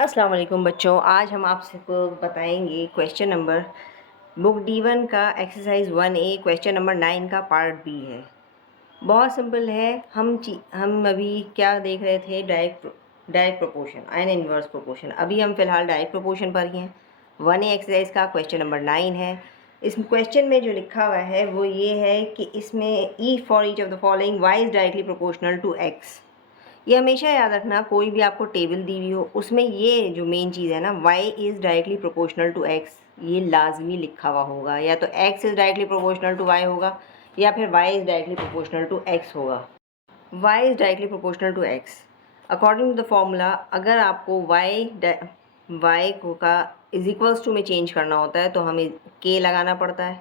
अस्सलाम वालेकुम बच्चों, आज हम आपको बताएंगे क्वेश्चन नंबर बुक D1 का एक्सरसाइज 1A क्वेश्चन नंबर 9 का पार्ट बी है। बहुत सिंपल है। हम अभी क्या देख रहे थे? Direct proportion and inverse proportion. अभी हम फिलहाल डायरेक्ट प्रोपोर्शन पर ही हैं। 1A एक्सरसाइज का क्वेश्चन नंबर 9 है। इस क्वेश्चन में जो लिखा हुआ है वो ये है कि इसमें e for each of the following y is directly proportional to x. ये हमेशा याद रखना, कोई भी आपको टेबल दी हुई हो उसमें ये जो मेन चीज़ है ना, y is directly proportional to x, ये लाजमी लिखा हुआ होगा। या तो x is directly proportional to y होगा या फिर y is directly proportional to x होगा। y is directly proportional to x according to the formula. अगर आपको y को का इज इक्वल्स टू में चेंज करना होता है तो हमें k लगाना पड़ता है,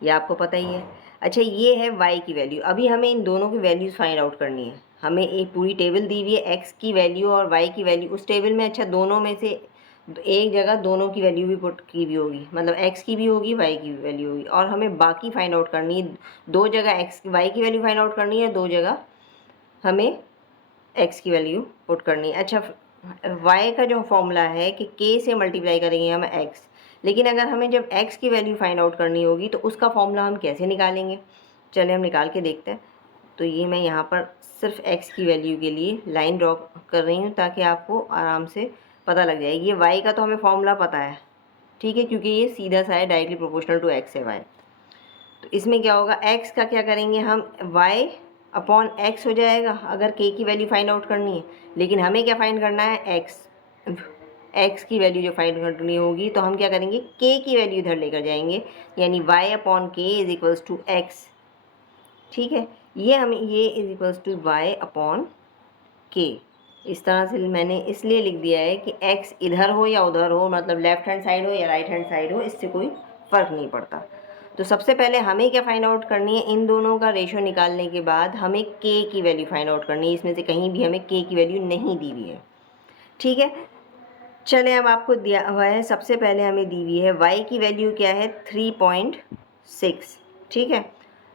ये आपको पता ही है। अच्छा, ये है y की वैल्यू। अभी हमें इन दोनों की वैल्यूज़ फाइंड आउट करनी है। हमें एक पूरी टेबल दी हुई है, x की वैल्यू और y की वैल्यू उस टेबल में। अच्छा, दोनों में से एक जगह दोनों की वैल्यू भी पुट की भी होगी, मतलब x की भी होगी y की भी वैल्यू होगी, और हमें बाकी फाइंड आउट करनी है। दो जगह y की वैल्यू फाइंड आउट करनी है, दो जगह हमें x की वैल्यू पुट करनी है। अच्छा, y का जो फॉर्मूला है कि k से मल्टीप्लाई करेंगे हम x, लेकिन अगर हमें जब x की वैल्यू फाइंड आउट करनी होगी तो उसका फॉर्मूला हम कैसे निकालेंगे? चलिए हम निकाल के देखते हैं। तो ये मैं यहाँ पर सिर्फ x की वैल्यू के लिए लाइन ड्रॉ कर रही हूँ ताकि आपको आराम से पता लग जाए। ये y का तो हमें फॉर्मूला पता है, ठीक है, क्योंकि ये सीधा सा है, डायरेक्टली प्रोपोर्शनल टू x है y। तो इसमें क्या होगा, x का क्या करेंगे हम, y अपॉन x हो जाएगा अगर k की वैल्यू फाइंड आउट करनी है। लेकिन हमें क्या फाइंड करना है, x की वैल्यू जो फाइंड करनी होगी तो हम क्या करेंगे, k की वैल्यू इधर लेकर जाएंगे, यानी y upon k is equals to x। ठीक है, ये हमें ये is equals to y upon k। इस तरह से मैंने इसलिए लिख दिया है कि x इधर हो या उधर हो, मतलब लेफ्ट हैंड साइड हो या राइट हैंड साइड हो, इससे कोई फ़र्क नहीं पड़ता। तो सबसे पहले हमें क्या फाइंड आउट करनी है, इन दोनों का रेशो निकालने के बाद हमें k की वैल्यू फाइंड आउट करनी है। इसमें से कहीं भी हमें k की वैल्यू नहीं दी हुई है, ठीक है। चले, अब आपको दिया हुआ है, सबसे पहले हमें दी हुई है y की वैल्यू क्या है, 3.6, ठीक है,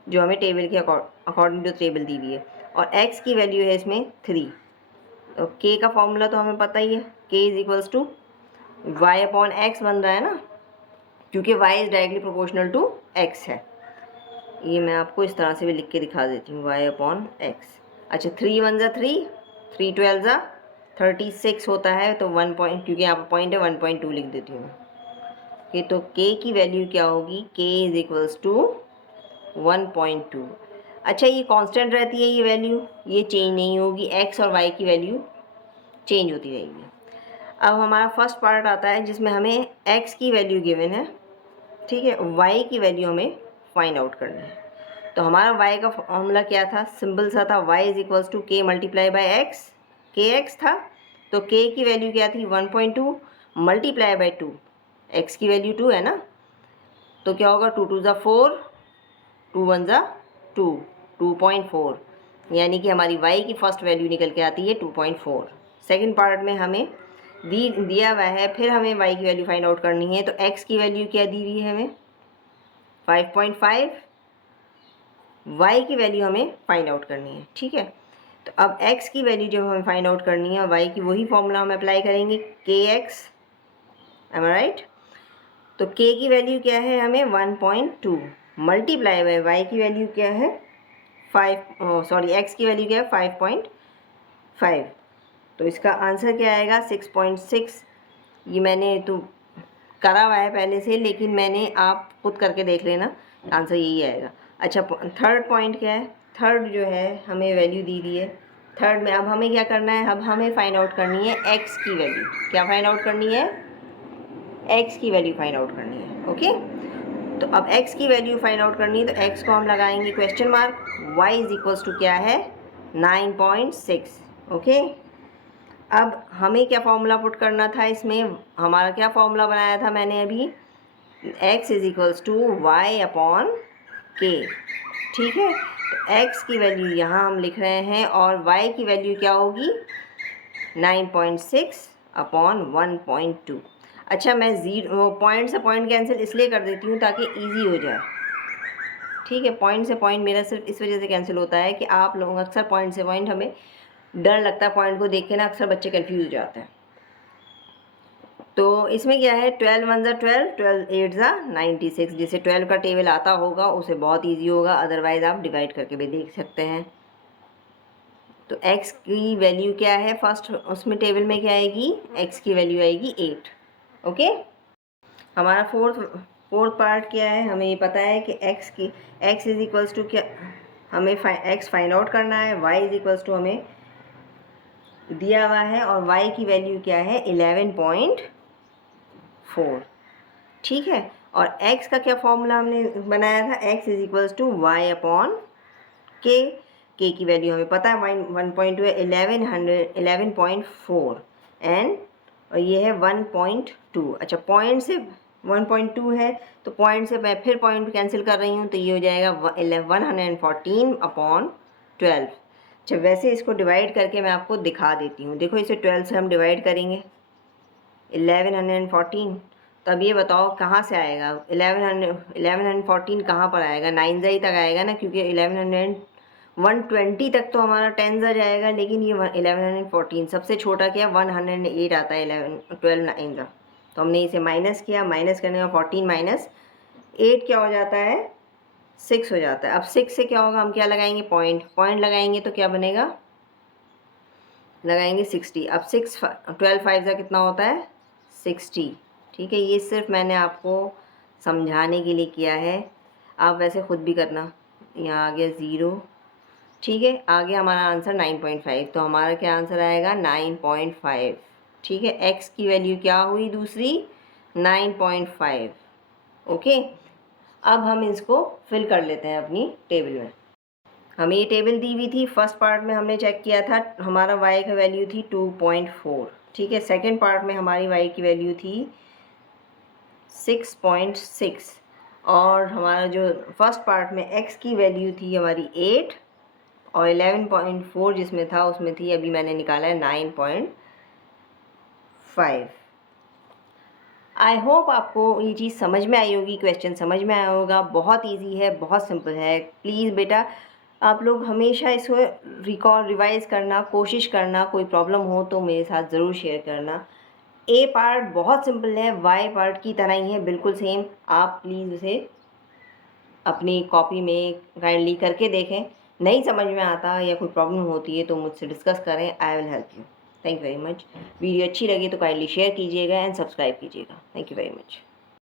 जो हमें टेबल के अकॉर्डिंग टू टेबल दी हुई है, और x की वैल्यू है इसमें 3। तो k का फॉर्मूला तो हमें पता ही है, k is equals to y upon x बन रहा है ना, क्योंकि y is directly proportional to x है। ये मैं आपको इस तरह से भी लिख के दिखा देती हूँ, y अपॉन एक्स। अच्छा, 3 1 ज़ा 3, 3 12 ज़ा 36 होता है, तो 1 पॉइंट, क्योंकि यहाँ पर पॉइंट है 1.2 लिख देती हूँ मैं। तो k की वैल्यू क्या होगी, k इज इक्वल्स टू 1.2। अच्छा, ये कांस्टेंट रहती है ये वैल्यू, ये चेंज नहीं होगी, x और y की वैल्यू चेंज होती रहेगी। अब हमारा फर्स्ट पार्ट आता है जिसमें हमें x की वैल्यू गिवन है, ठीक है, y की वैल्यू हमें फाइंड आउट करनी है। तो हमारा y का फॉर्मूला क्या था, सिंपल सा था, y is equals to k multiply by x, k x था। तो k की वैल्यू क्या थी, 1.2 मल्टीप्लाई बाई 2, x की वैल्यू 2 है ना, तो क्या होगा, 2 2 ज़ा 4, 2 1 ज़ा 2, 2.4, यानी कि हमारी y की फर्स्ट वैल्यू निकल के आती है 2.4। सेकेंड पार्ट में हमें दिया हुआ है, फिर हमें y की वैल्यू फाइंड आउट करनी है। तो x की वैल्यू क्या दी हुई है हमें, 5.5, y की वैल्यू हमें फाइंड आउट करनी है, ठीक है। तो अब x की वैल्यू जब हमें फाइंड आउट करनी है, y की वही फॉर्मूला हम अप्लाई करेंगे, kx, एम आई राइट। तो k की वैल्यू क्या है हमें 1.2 मल्टीप्लाई बाई y की वैल्यू क्या है 5, x की वैल्यू क्या है 5.5। तो इसका आंसर क्या आएगा, 6.6। ये मैंने तो करा हुआ है पहले से, लेकिन मैंने आप खुद करके देख लेना, आंसर यही आएगा। अच्छा, थर्ड पॉइंट क्या है, थर्ड जो है हमें वैल्यू दी हुई है। थर्ड में अब हमें क्या करना है, अब हमें फाइंड आउट करनी है x की वैल्यू। क्या फाइंड आउट करनी है, x की वैल्यू फाइंड आउट करनी है, ओके। तो अब x की वैल्यू फाइंड आउट करनी है, तो x को हम लगाएंगे question mark, y is equals to क्या है 9.6, ओके। अब हमें क्या फॉर्मूला पुट करना था, इसमें हमारा क्या फॉर्मूला बनाया था मैंने अभी, x is equals to y upon k, ठीक है। तो x की वैल्यू यहाँ हम लिख रहे हैं और y की वैल्यू क्या होगी 9.6 अपॉन 1.2। अच्छा, मैं पॉइंट से पॉइंट कैंसिल इसलिए कर देती हूँ ताकि ईजी हो जाए, ठीक है। पॉइंट से पॉइंट मेरा सिर्फ इस वजह से कैंसिल होता है कि आप लोग अक्सर पॉइंट से पॉइंट, हमें डर लगता है पॉइंट को देख के ना, अक्सर बच्चे कन्फ्यूज हो जाते हैं। तो इसमें क्या है, 12 वन ज़ा 12, 12 एट ज़ा 96। जिसे 12 का टेबल आता होगा उसे बहुत ईजी होगा, अदरवाइज़ आप डिवाइड करके भी देख सकते हैं। तो x की वैल्यू क्या है, फर्स्ट उसमें टेबल में क्या आएगी, x की वैल्यू आएगी 8। ओके, हमारा फोर्थ पार्ट क्या है, हमें ये पता है कि x इज इक्वल्स टू क्या, हमें x फाइंड आउट करना है, y इज इक्वल्स टू हमें दिया हुआ है और y की वैल्यू क्या है 11.4। ठीक है, और x का क्या फॉर्मूला हमने बनाया था, x is equals to y upon k की वैल्यू हमें पता है 1.2 है, 11.4 एंड और ये है 1.2। अच्छा, पॉइंट से 1.2 है तो पॉइंट से मैं फिर पॉइंट कैंसिल कर रही हूँ तो ये हो जाएगा 114/12। अच्छा, वैसे इसको डिवाइड करके मैं आपको दिखा देती हूँ। देखो, इसे 12 से हम डिवाइड करेंगे 1114, तो अब ये बताओ कहाँ से आएगा 1114 कहाँ पर आएगा, 9 तक आएगा ना, क्योंकि 120 तक तो हमारा 10 जाएगा, लेकिन ये 1114 सबसे छोटा क्या 108 आता है, 12 9 का। तो हमने इसे माइनस किया, माइनस करने का 14 माइनस 8 क्या हो जाता है, 6 हो जाता है। अब 6 से क्या होगा, हम क्या लगाएंगे, पॉइंट लगाएंगे तो क्या बनेगा, लगाएंगे 60। अब 12 5 का कितना होता है 60। ठीक है, ये सिर्फ मैंने आपको समझाने के लिए किया है, आप वैसे ख़ुद भी करना। यहाँ आ गया 0। ठीक है, आगे हमारा आंसर 9.5, तो हमारा क्या आंसर आएगा 9.5। ठीक है, x की वैल्यू क्या हुई दूसरी 9.5। ओके, अब हम इसको फिल कर लेते हैं अपनी टेबल में। हमें ये टेबल दी हुई थी, फर्स्ट पार्ट में हमने चेक किया था, हमारा y का वैल्यू थी 2.4। ठीक है, सेकेंड पार्ट में हमारी y की वैल्यू थी 6.6 और हमारा जो फर्स्ट पार्ट में x की वैल्यू थी हमारी 8 और 11.4 जिसमें था उसमें थी, अभी मैंने निकाला है 9.5। आई होप आपको ये चीज़ समझ में आई होगी, क्वेश्चन समझ में आया होगा। बहुत इजी है, बहुत सिंपल है। प्लीज़ बेटा, आप लोग हमेशा इसको रिवाइज़ करना, कोशिश करना। कोई प्रॉब्लम हो तो मेरे साथ ज़रूर शेयर करना। ए पार्ट बहुत सिंपल है, वाई पार्ट की तरह ही है, बिल्कुल सेम। आप प्लीज़ उसे अपनी कॉपी में काइंडली करके देखें। नहीं समझ में आता या कोई प्रॉब्लम होती है तो मुझसे डिस्कस करें, I will help you. Thank you very much. Video अच्छी लगी तो काइंडली शेयर कीजिएगा एंड सब्सक्राइब कीजिएगा। Thank you very much.